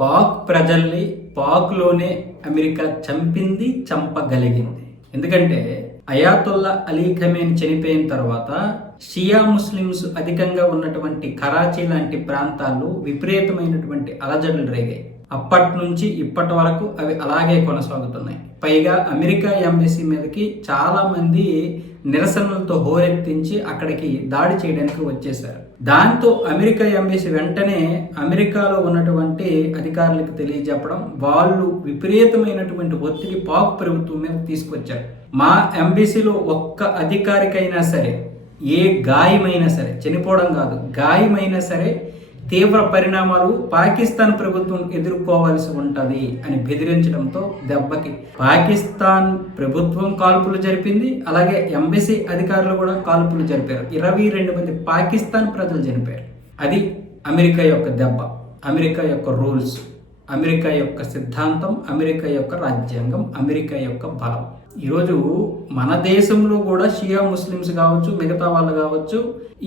పాక్ ప్రజల్ని పాక్లోనే అమెరికా చంపగలిగింది. ఎందుకంటే అయాతుల్లా Ali Khamenei చనిపోయిన తర్వాత షియా ముస్లిమ్స్ అధికంగా ఉన్నటువంటి కరాచీ లాంటి ప్రాంతాల్లో విపరీతమైనటువంటి అలజడులు రేగాయి. అప్పటి నుంచి ఇప్పటి వరకు అవి అలాగే కొనసాగుతున్నాయి. పైగా అమెరికా ఎంబసీ మీదకి చాలా మంది నిరసనలతో హోరెత్తించి అక్కడికి దాడి చేయడానికి వచ్చేశారు. దాంతో అమెరికా ఎంబసీ వెంటనే అమెరికాలో ఉన్నటువంటి అధికారులకు తెలియజెప్పడం, వాళ్ళు విపరీతమైనటువంటి ఒత్తిడి పాక్ ప్రభుత్వం మీద తీసుకొచ్చారు. మా ఎంబసీలో ఒక్క అధికారికైనా సరే ఏ గాయమైనా సరే, చనిపోవడం కాదు, గాయమైనా సరే తీవ్ర పరిణామాలు పాకిస్తాన్ ప్రభుత్వం ఎదుర్కోవాల్సి ఉంటుంది అని బెదిరించడంతో దెబ్బకి పాకిస్తాన్ ప్రభుత్వం కాల్పులు జరిపింది. అలాగే ఎంబసీ అధికారులు కూడా కాల్పులు జరిపారు. 22 మంది పాకిస్తాన్ ప్రజలు చనిపోయారు. అది అమెరికా యొక్క దెబ్బ, అమెరికా యొక్క రూల్స్, అమెరికా యొక్క సిద్ధాంతం, అమెరికా యొక్క రాజ్యాంగం, అమెరికా యొక్క బలం. ఈరోజు మన దేశంలో కూడా షియా ముస్లిమ్స్ కావచ్చు, మిగతా వాళ్ళు కావచ్చు,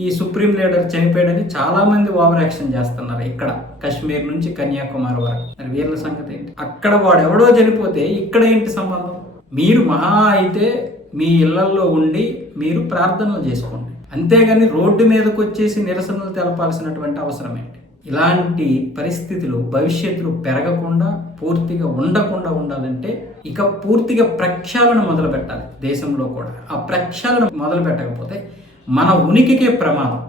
ఈ సుప్రీం లీడర్ చనిపోయాడని చాలా మంది ఓవర్ యాక్షన్ చేస్తున్నారు. ఇక్కడ కశ్మీర్ నుంచి కన్యాకుమారి వరకు. మరి వీళ్ళ సంగతి ఏంటి? అక్కడ వాడు ఎవడో చనిపోతే ఇక్కడ ఏంటి సంబంధం? మీరు మహా అయితే మీ ఇళ్లల్లో ఉండి మీరు ప్రార్థనలు చేసుకోండి, అంతేగాని రోడ్డు మీదకి వచ్చేసి నిరసనలు తెలపాల్సినటువంటి అవసరం ఏంటి? ఇలాంటి పరిస్థితులు భవిష్యత్తులో పెరగకుండా, పూర్తిగా ఉండకుండా ఉండాలంటే ఇక పూర్తిగా ప్రక్షాళన మొదలు పెట్టాలి దేశంలో కూడా. ఆ ప్రక్షాళన మొదలు పెట్టకపోతే మన ఉనికికే ప్రమాదం.